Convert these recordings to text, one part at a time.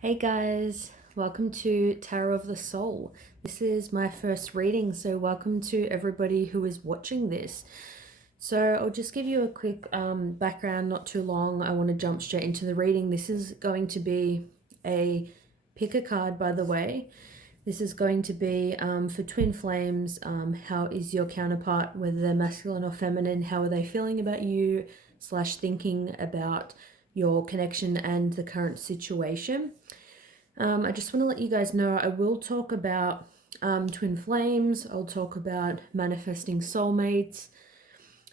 Hey guys, welcome to Tarot of the Soul. This is my first reading, so welcome to everybody who is watching this. So I'll just give you a quick background, not too long. I want to jump straight into the reading. This is going to be a pick a card, by the way. This is going to be for twin flames. How is your counterpart, whether they're masculine or feminine? How are they feeling about you / thinking about your connection and the current situation? I just want to let you guys know I will talk about twin flames. I'll talk about manifesting soulmates,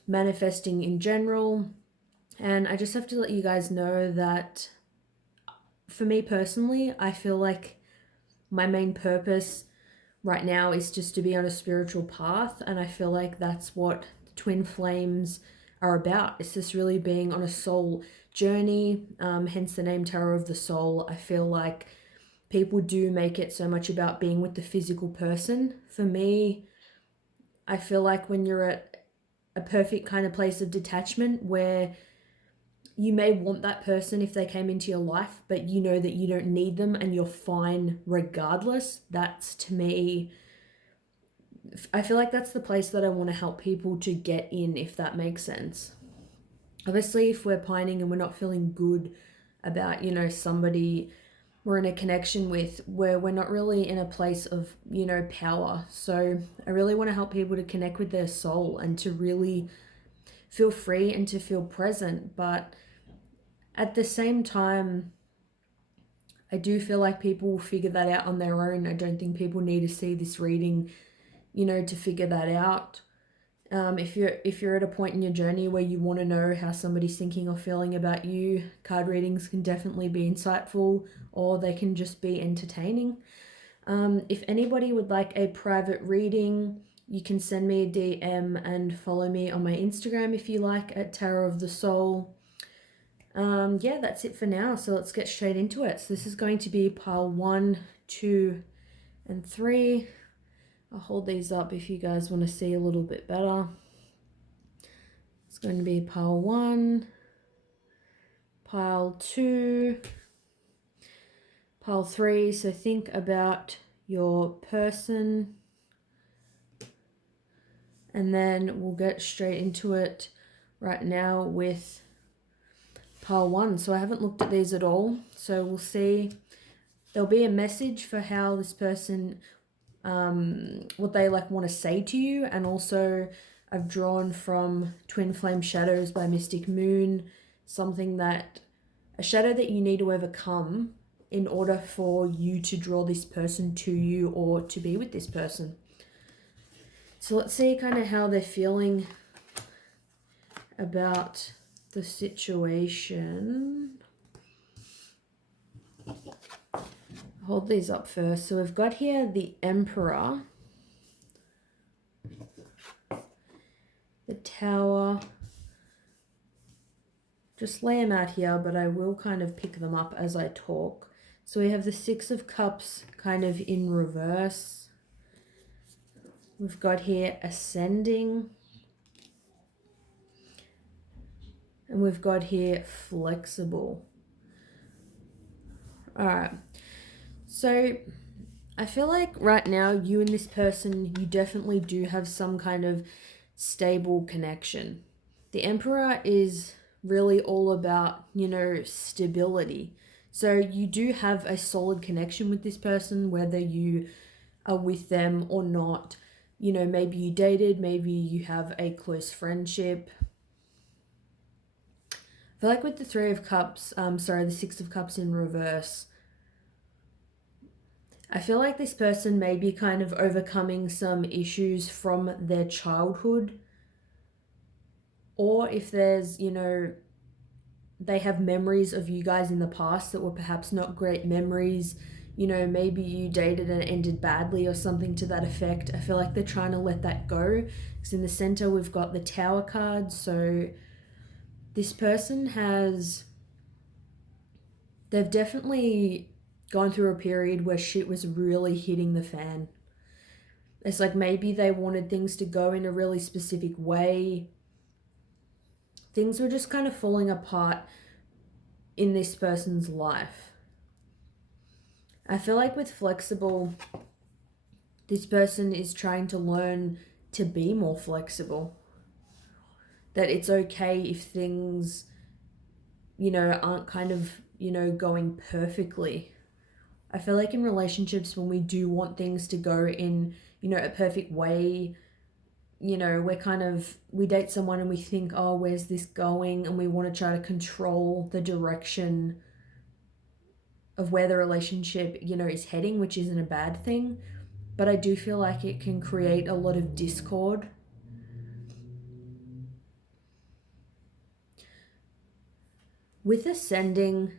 manifesting in general. And I just have to let you guys know that for me personally, I feel like my main purpose right now is just to be on a spiritual path. And I feel like that's what twin flames are about. It's just really being on a soul journey, hence the name Tarot of the Soul. I feel like people do make it so much about being with the physical person. For me, I feel like when you're at a perfect kind of place of detachment where you may want that person if they came into your life, but you know that you don't need them and you're fine regardless, that's, to me, I feel like that's the place that I want to help people to get in, if that makes sense. Obviously, if we're pining and we're not feeling good about, somebody we're in a connection with, where we're not really in a place of, power. So I really want to help people to connect with their soul and to really feel free and to feel present. But at the same time, I do feel like people will figure that out on their own. I don't think people need to see this reading, to figure that out. If you're at a point in your journey where you want to know how somebody's thinking or feeling about you, card readings can definitely be insightful, or they can just be entertaining. If anybody would like a private reading, you can send me a DM and follow me on my Instagram if you like, at Tarot of the Soul. Yeah, that's it for now. So let's get straight into it. So this is going to be pile 1, 2, and 3. I'll hold these up if you guys want to see a little bit better. It's going to be pile 1, pile 2, pile 3. So think about your person. And then we'll get straight into it right now with pile 1. So I haven't looked at these at all. So we'll see. There'll be a message for how this person, what they want to say to you. And also I've drawn from Twin Flame Shadows by Mystic Moon, a shadow that you need to overcome in order for you to draw this person to you or to be with this person. So let's see kind of how they're feeling about the situation. Hold these up first. So we've got here the Emperor, the Tower. Just lay them out here, but I will kind of pick them up as I talk. So we have the Six of Cups kind of in reverse. We've got here Ascending. And we've got here Flexible. All right. So I feel like right now, you and this person, you definitely do have some kind of stable connection. The Emperor is really all about, stability. So you do have a solid connection with this person, whether you are with them or not. Maybe you dated, maybe you have a close friendship. I feel like with the the Six of Cups in reverse, I feel like this person may be kind of overcoming some issues from their childhood. Or if there's, they have memories of you guys in the past that were perhaps not great memories. Maybe you dated and it ended badly or something to that effect. I feel like they're trying to let that go. Because in the center, we've got the Tower card. So this person they've definitely gone through a period where shit was really hitting the fan. It's like maybe they wanted things to go in a really specific way. Things were just kind of falling apart in this person's life. I feel like with flexible, this person is trying to learn to be more flexible. That it's okay if things, aren't kind of, going perfectly. I feel like in relationships, when we do want things to go in, a perfect way, we date someone and we think, oh, where's this going? And we want to try to control the direction of where the relationship, is heading, which isn't a bad thing. But I do feel like it can create a lot of discord. With ascending,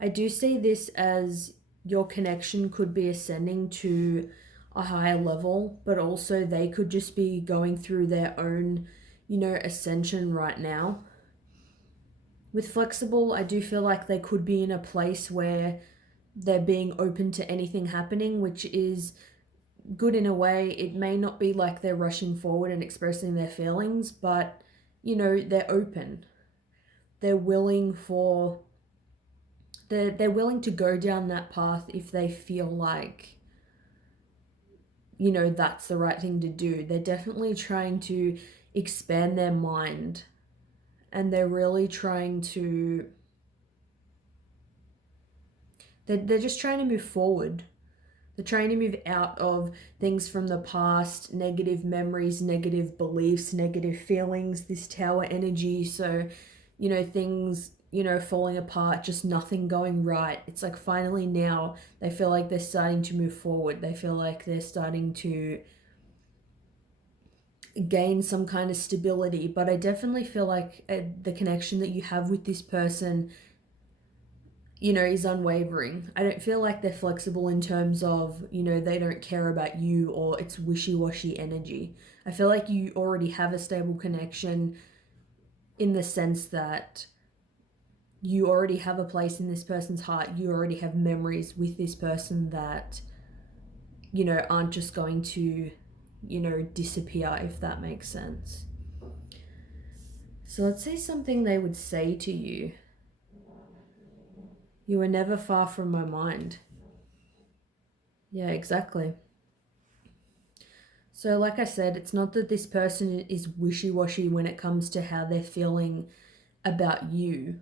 I do see this as your connection could be ascending to a higher level, but also they could just be going through their own, ascension right now. With flexible, I do feel like they could be in a place where they're being open to anything happening, which is good in a way. It may not be like they're rushing forward and expressing their feelings, but they're open. They're willing for they're willing to go down that path if they feel like that's the right thing to do. They're definitely trying to expand their mind, and they're really trying to they're just trying to move forward. They're trying to move out of things from the past, negative memories, negative beliefs, negative feelings, this tower energy. So, things, falling apart, just nothing going right. It's like finally now they feel like they're starting to move forward. They feel like they're starting to gain some kind of stability. But I definitely feel like the connection that you have with this person, is unwavering. I don't feel like they're flexible in terms of, they don't care about you or it's wishy-washy energy. I feel like you already have a stable connection in the sense that you already have a place in this person's heart. You already have memories with this person that, aren't just going to, disappear, if that makes sense. So let's say something they would say to you. You were never far from my mind. Yeah, exactly. So, like I said, it's not that this person is wishy washy when it comes to how they're feeling about you.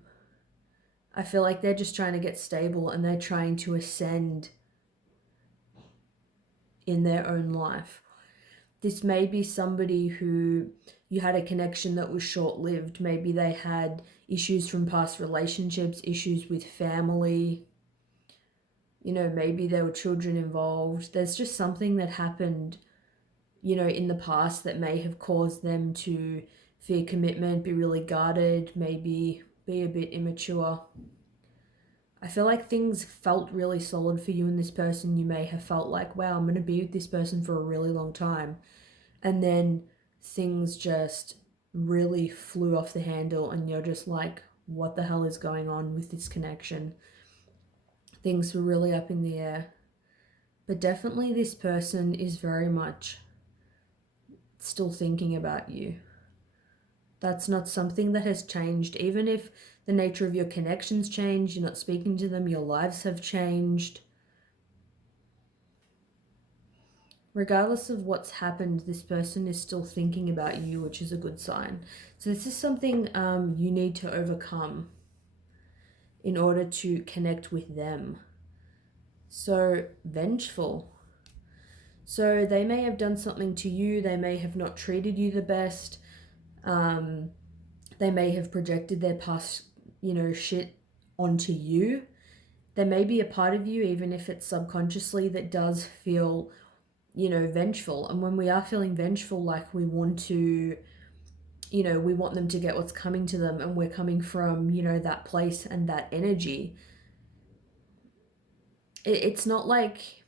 I feel like they're just trying to get stable and they're trying to ascend in their own life. This may be somebody who you had a connection that was short lived. Maybe they had issues from past relationships, issues with family. Maybe there were children involved. There's just something that happened in the past that may have caused them to fear commitment, be really guarded, maybe be a bit immature. I feel like things felt really solid for you and this person. You may have felt like, wow, I'm going to be with this person for a really long time. And then things just really flew off the handle and you're just like, what the hell is going on with this connection? Things were really up in the air. But definitely this person is very much still thinking about you. That's not something that has changed. Even if the nature of your connections changed, you're not speaking to them, your lives have changed. Regardless of what's happened, this person is still thinking about you, which is a good sign. So this is something you need to overcome in order to connect with them. So, vengeful. So they may have done something to you. They may have not treated you the best. They may have projected their past, shit onto you. There may be a part of you, even if it's subconsciously, that does feel, vengeful. And when we are feeling vengeful, like we want to, we want them to get what's coming to them, and we're coming from, that place and that energy. It's not like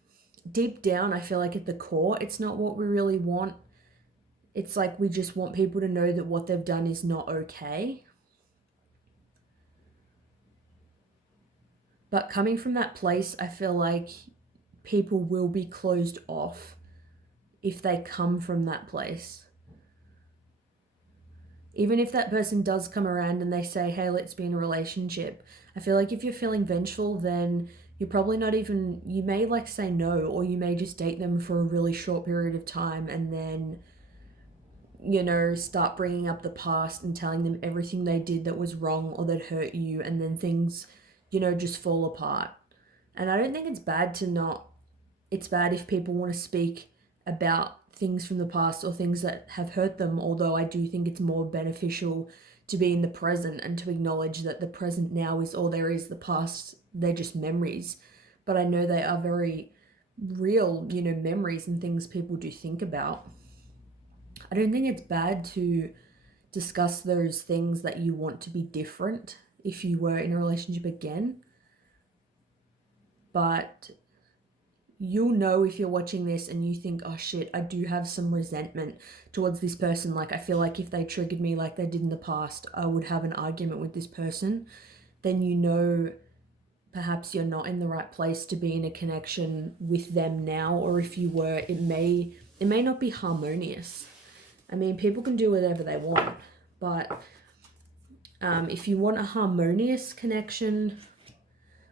deep down, I feel like at the core, it's not what we really want. It's like we just want people to know that what they've done is not okay. But coming from that place, I feel like people will be closed off if they come from that place. Even if that person does come around and they say, hey, let's be in a relationship, I feel like if you're feeling vengeful, then You're probably not even, you may like say no, or you may just date them for a really short period of time and then, you know, start bringing up the past and telling them everything they did that was wrong or that hurt you, and then things, you know, just fall apart. And I don't think it's bad to not, it's bad if people want to speak about things from the past or things that have hurt them, although I do think it's more beneficial to be in the present and to acknowledge that the present now is all there is, the past, they're just memories. But I know they are very real, you know, memories and things people do think about. I don't think it's bad to discuss those things that you want to be different if you were in a relationship again. But you'll know if you're watching this and you think, oh shit, I do have some resentment towards this person. Like, I feel like if they triggered me like they did in the past, I would have an argument with this person. Then you know perhaps you're not in the right place to be in a connection with them now, or if you were, it may not be harmonious. I mean, people can do whatever they want, but if you want a harmonious connection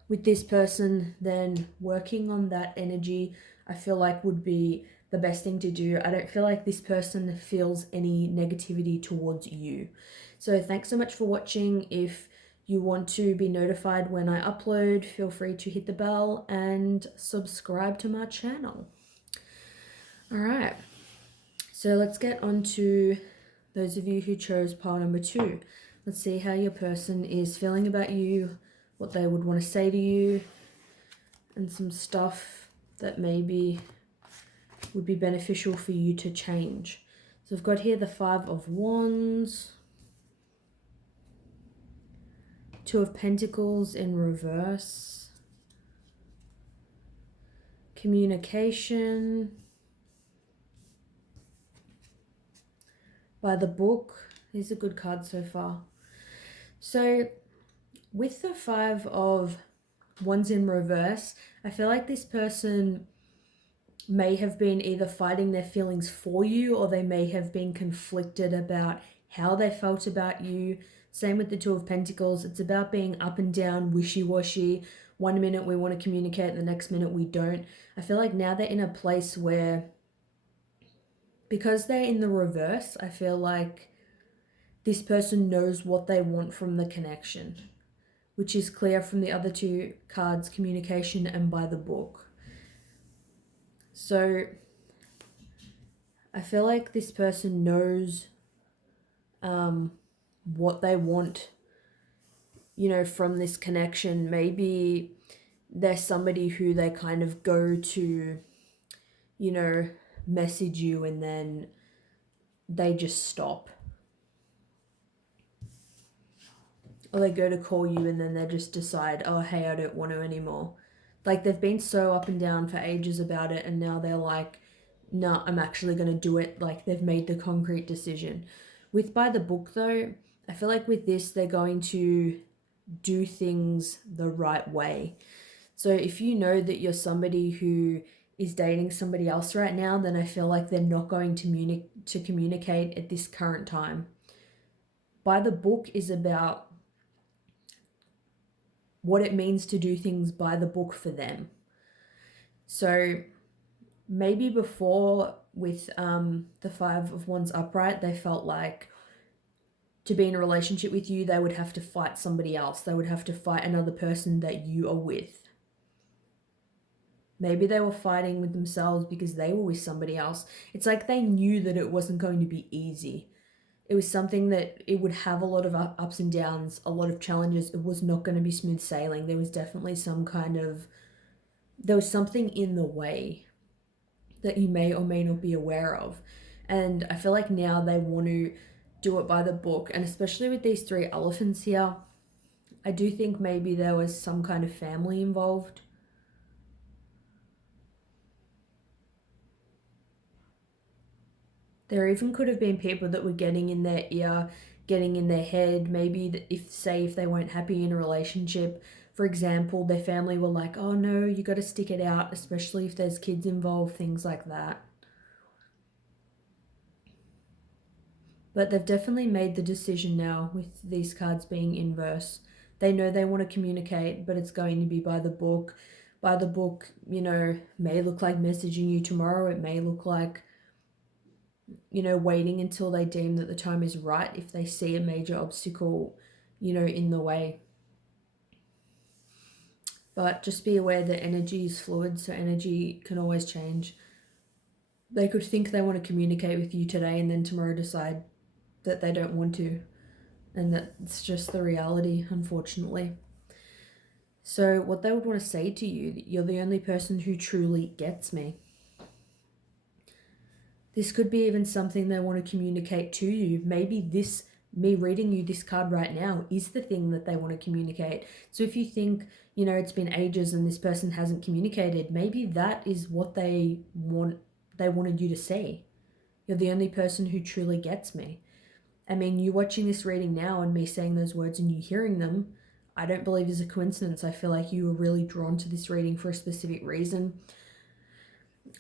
with this person, then working on that energy, I feel like, would be the best thing to do. I don't feel like this person feels any negativity towards you. So thanks so much for watching. If you want to be notified when I upload, feel free to hit the bell and subscribe to my channel. All right, so let's get on to those of you who chose pile number 2. Let's see how your person is feeling about you, what they would want to say to you, and some stuff that maybe would be beneficial for you to change. So I've got here the 5 of Wands, 2 of Pentacles in reverse, communication, by the Book. These are good cards so far. So with the 5 of Wands in reverse, I feel like this person may have been either fighting their feelings for you, or they may have been conflicted about how they felt about you. Same with the 2 of Pentacles. It's about being up and down, wishy-washy. One minute we want to communicate, the next minute we don't. I feel like now they're in a place where, because they're in the reverse, I feel like this person knows what they want from the connection, which is clear from the other 2 cards, communication and by the Book. So I feel like this person knows what they want, you know, from this connection. Maybe they're somebody who they kind of go to, you know, message you and then they just stop. Or they go to call you and then they just decide, oh, hey, I don't want to anymore. Like, they've been so up and down for ages about it, and now they're like, no, I'm actually going to do it. Like, they've made the concrete decision. With by the Book, though, I feel like with this, they're going to do things the right way. So if you know that you're somebody who is dating somebody else right now, then I feel like they're not going to communicate at this current time. By the Book is about what it means to do things by the book for them. So maybe before, with the 5 of Wands upright, they felt like to be in a relationship with you, they would have to fight somebody else. They would have to fight another person that you are with. Maybe they were fighting with themselves because they were with somebody else. It's like they knew that it wasn't going to be easy. It was something that it would have a lot of ups and downs, a lot of challenges. It was not going to be smooth sailing. There was definitely there was something in the way that you may or may not be aware of. And I feel like now they want to do it by the book. And especially with these 3 elephants here, I do think maybe there was some kind of family involved. There even could have been people that were getting in their ear, getting in their head. Maybe if they weren't happy in a relationship, for example, their family were like, oh no, you got to stick it out, especially if there's kids involved, things like that. But they've definitely made the decision now, with these cards being inverse, They know they want to communicate, but it's going to be by the book. By the book, may look like messaging you tomorrow. It may look like, waiting until they deem that the time is right if they see a major obstacle, in the way. But just be aware that energy is fluid, so energy can always change. They could think they want to communicate with you today and then tomorrow decide that they don't want to. And that's just the reality, unfortunately. So what they would want to say to you, that you're the only person who truly gets me. This could be even something they want to communicate to you. Maybe me reading you this card right now is the thing that they want to communicate. So if you think, it's been ages and this person hasn't communicated, maybe that is what they wanted you to say. You're the only person who truly gets me. I mean, you watching this reading now and me saying those words and you hearing them, I don't believe is a coincidence. I feel like you were really drawn to this reading for a specific reason.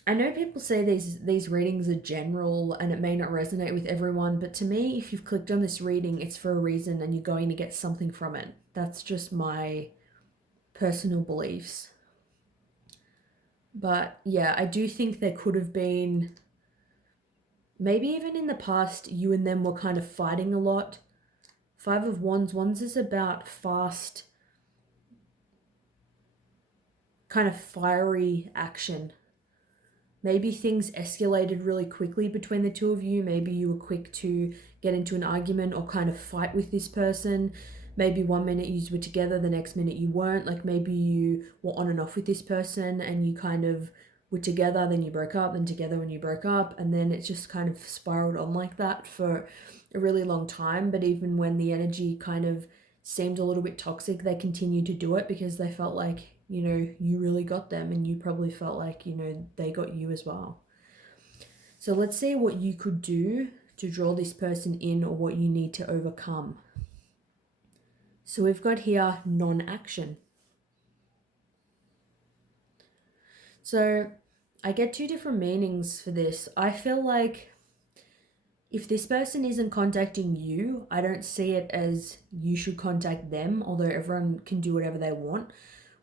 I know people say these readings are general and it may not resonate with everyone, but to me, if you've clicked on this reading, it's for a reason and you're going to get something from it. That's just my personal beliefs. But yeah, I do think there could have been, maybe even in the past, you and them were kind of fighting a lot. Five of Wands. Wands is about fast, kind of fiery action. Maybe things escalated really quickly between the two of you. Maybe you were quick to get into an argument or kind of fight with this person. Maybe one minute you were together, the next minute you weren't. Like maybe you were on and off with this person and you kind of were together, then you broke up, then together when you broke up. And then it just kind of spiraled on like that for a really long time. But even when the energy kind of seemed a little bit toxic, they continued to do it because they felt like, you really got them and you probably felt like, they got you as well. So let's see what you could do to draw this person in or what you need to overcome. So we've got here non-action. So I get two different meanings for this. I feel like if this person isn't contacting you, I don't see it as you should contact them, although everyone can do whatever they want.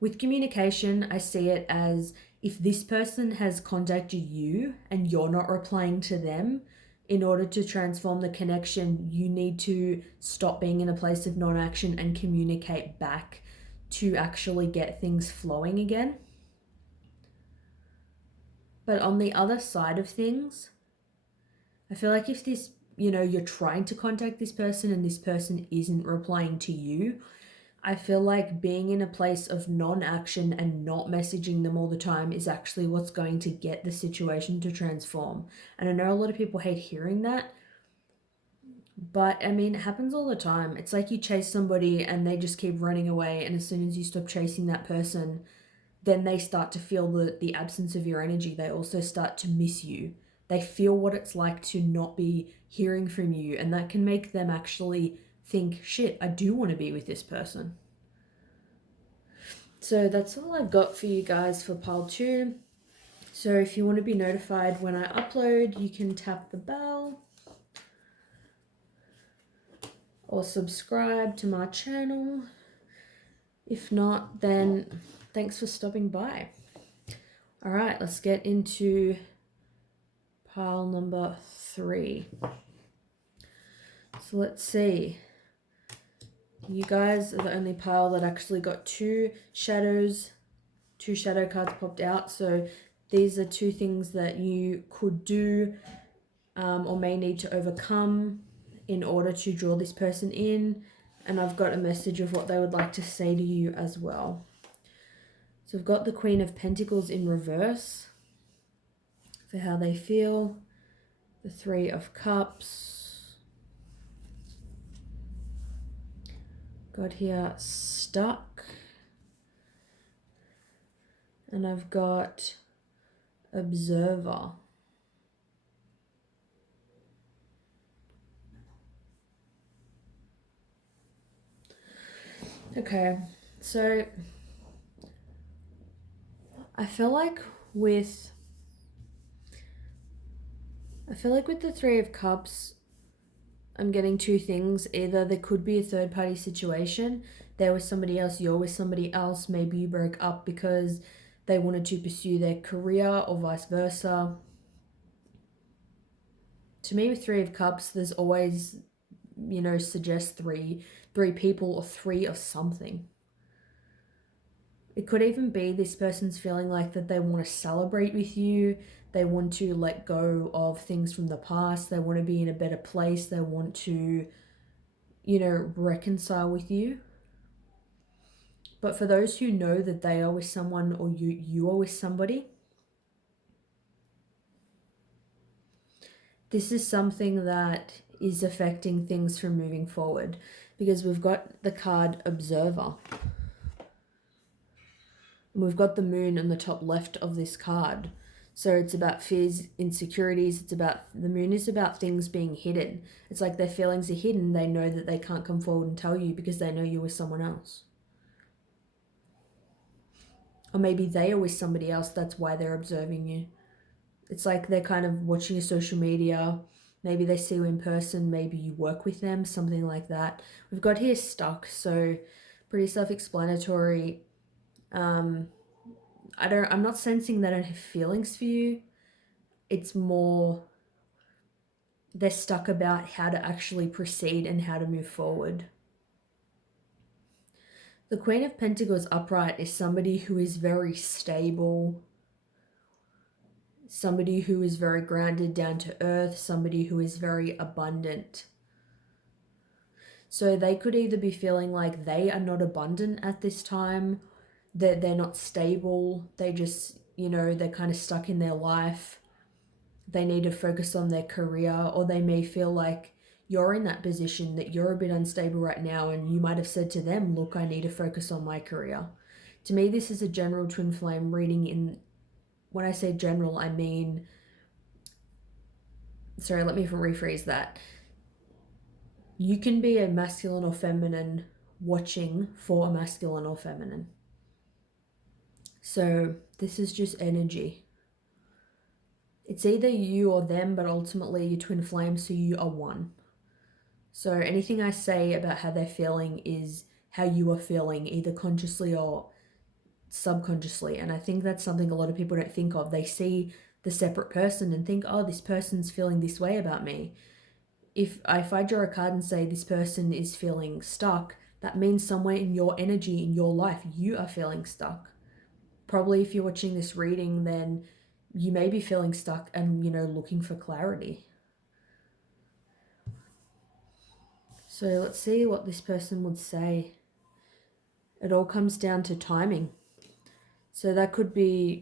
With communication, I see it as if this person has contacted you and you're not replying to them, in order to transform the connection, you need to stop being in a place of non-action and communicate back to actually get things flowing again. But on the other side of things, I feel like if this, you're trying to contact this person and this person isn't replying to you, I feel like being in a place of non-action and not messaging them all the time is actually what's going to get the situation to transform. And I know a lot of people hate hearing that, but I mean, it happens all the time. It's like you chase somebody and they just keep running away, and as soon as you stop chasing that person, then they start to feel the absence of your energy. They also start to miss you. They feel what it's like to not be hearing from you, and that can make them actually think, shit, I do want to be with this person. So that's all I've got for you guys for pile 2. So if you want to be notified when I upload, you can tap the bell or subscribe to my channel. If not, then thanks for stopping by. All right, let's get into pile number 3. So let's see. You guys are the only pile that actually got 2 shadow cards popped out. So these are 2 things that you could do or may need to overcome in order to draw this person in. And I've got a message of what they would like to say to you as well. So I've got the Queen of Pentacles in reverse for how they feel. The 3 of Cups. Got here stuck. And I've got observer. Okay, so I feel like with the 3 of Cups, I'm getting 2 things. Either there could be a third party situation. they're with somebody else, you're with somebody else. Maybe you broke up because they wanted to pursue their career or vice versa. To me, with Three of Cups, there's always, suggest three people or three of something. It could even be this person's feeling like that they want to celebrate with you. They want to let go of things from the past. They want to be in a better place. They want to, reconcile with you. But for those who know that they are with someone or you are with somebody, this is something that is affecting things from moving forward, because we've got the card Observer. And we've got the moon on the top left of this card. So it's about fears, insecurities. The moon is about things being hidden. It's like their feelings are hidden. They know that they can't come forward and tell you because they know you're with someone else. Or maybe they are with somebody else. That's why they're observing you. It's like they're kind of watching your social media. Maybe they see you in person. Maybe you work with them, something like that. We've got here stuck. So pretty self-explanatory. I'm not sensing that I have feelings for you. It's more they're stuck about how to actually proceed and how to move forward. The Queen of Pentacles upright is somebody who is very stable, somebody who is very grounded, down to earth, somebody who is very abundant. So they could either be feeling like they are not abundant at this time, that they're not stable, they just, they're kind of stuck in their life. They need to focus on their career, or they may feel like you're in that position that you're a bit unstable right now, and you might have said to them, look, I need to focus on my career. To me, this is a general twin flame reading. When I say general, I mean, sorry, let me rephrase that. You can be a masculine or feminine watching for a masculine or feminine. So this is just energy. It's either you or them, but ultimately you're twin flames, so you are one. So anything I say about how they're feeling is how you are feeling, either consciously or subconsciously. And I think that's something a lot of people don't think of. They see the separate person and think, oh, this person's feeling this way about me. If I draw a card and say this person is feeling stuck, that means somewhere in your energy, in your life, you are feeling stuck. Probably if you're watching this reading, then you may be feeling stuck and, looking for clarity. So let's see what this person would say. It all comes down to timing. So that could be,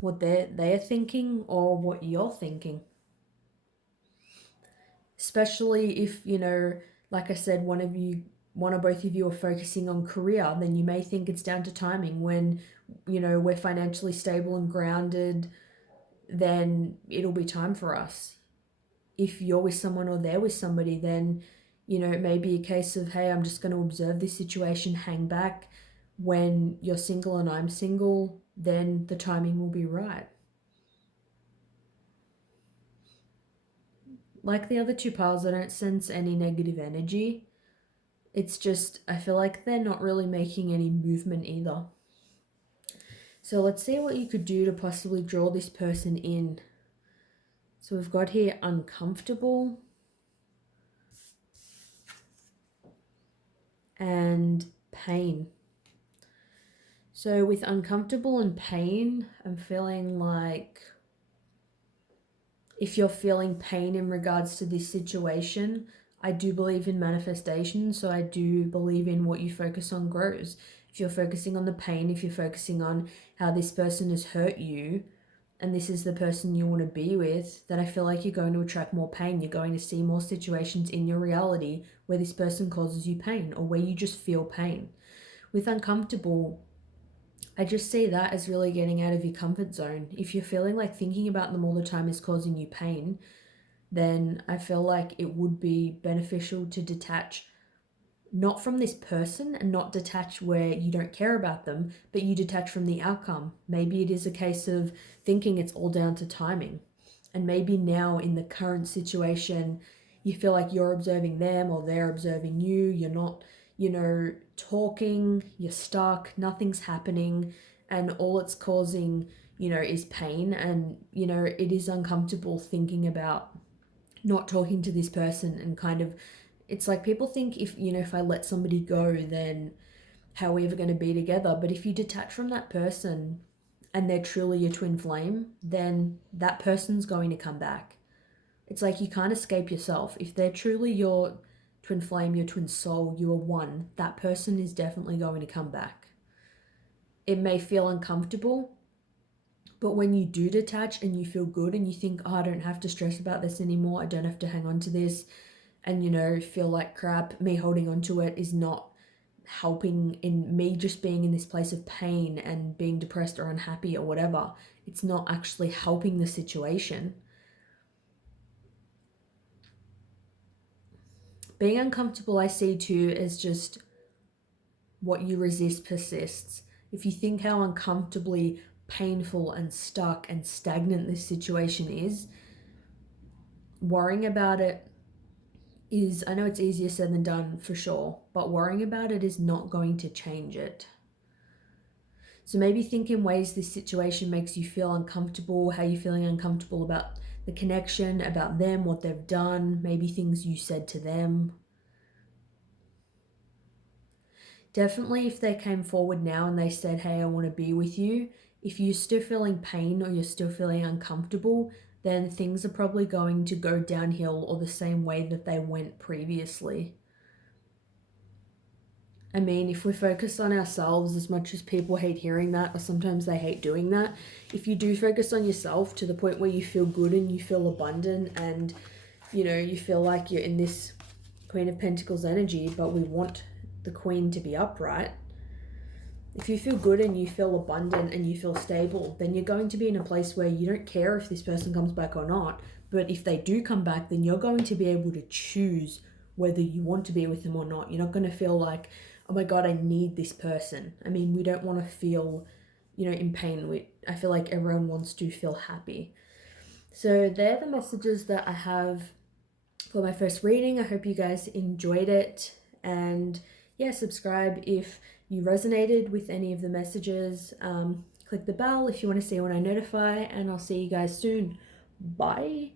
what they're thinking or what you're thinking. Especially if, like I said, one or both of you are focusing on career, then you may think it's down to timing. When, we're financially stable and grounded, then it'll be time for us. If you're with someone or they're with somebody, then, it may be a case of, hey, I'm just going to observe this situation, hang back. When you're single and I'm single, then the timing will be right. Like the other two piles, I don't sense any negative energy. It's just, I feel like they're not really making any movement either. So let's see what you could do to possibly draw this person in. So we've got here uncomfortable and pain. So with uncomfortable and pain, I'm feeling like if you're feeling pain in regards to this situation, I do believe in manifestation. So I do believe in what you focus on grows. If you're focusing on the pain, if you're focusing on how this person has hurt you, and this is the person you want to be with, then I feel like you're going to attract more pain. You're going to see more situations in your reality where this person causes you pain or where you just feel pain. With uncomfortable, I just see that as really getting out of your comfort zone. If you're feeling like thinking about them all the time is causing you pain, then I feel like it would be beneficial to detach, not from this person and not detach where you don't care about them, but you detach from the outcome. Maybe it is a case of thinking it's all down to timing. And maybe now in the current situation, you feel like you're observing them or they're observing you. You're not, talking, you're stuck, nothing's happening, and all it's causing, is pain. And, it is uncomfortable thinking about not talking to this person, and kind of, it's like people think if I let somebody go, then how are we ever going to be together? But if you detach from that person and they're truly your twin flame, then that person's going to come back. It's like you can't escape yourself. If they're truly your twin flame, your twin soul, you are one, that person is definitely going to come back. It may feel uncomfortable, but when you do detach and you feel good and you think, oh, I don't have to stress about this anymore, I don't have to hang on to this, and feel like crap, me holding on to it is not helping in me just being in this place of pain and being depressed or unhappy or whatever. It's not actually helping the situation. Being uncomfortable, I see too, as just what you resist persists. If you think how uncomfortably painful and stuck and stagnant this situation is, worrying about it is, I know it's easier said than done for sure, but worrying about it is not going to change it. So maybe think in ways this situation makes you feel uncomfortable, how you're feeling uncomfortable about the connection, about them, what they've done, maybe things you said to them. Definitely if they came forward now and they said, hey, I want to be with you, if you're still feeling pain or you're still feeling uncomfortable, then things are probably going to go downhill or the same way that they went previously. I mean, if we focus on ourselves, as much as people hate hearing that, or sometimes they hate doing that, if you do focus on yourself to the point where you feel good and you feel abundant and, you feel like you're in this Queen of Pentacles energy, but we want the Queen to be upright. If you feel good and you feel abundant and you feel stable, then you're going to be in a place where you don't care if this person comes back or not. But if they do come back, then you're going to be able to choose whether you want to be with them or not. You're not going to feel like, oh my God, I need this person. I mean, we don't want to feel, in pain. I feel like everyone wants to feel happy. So they're the messages that I have for my first reading. I hope you guys enjoyed it. And yeah, subscribe if you resonated with any of the messages. Click the bell if you want to see when I notify, and I'll see you guys soon. Bye.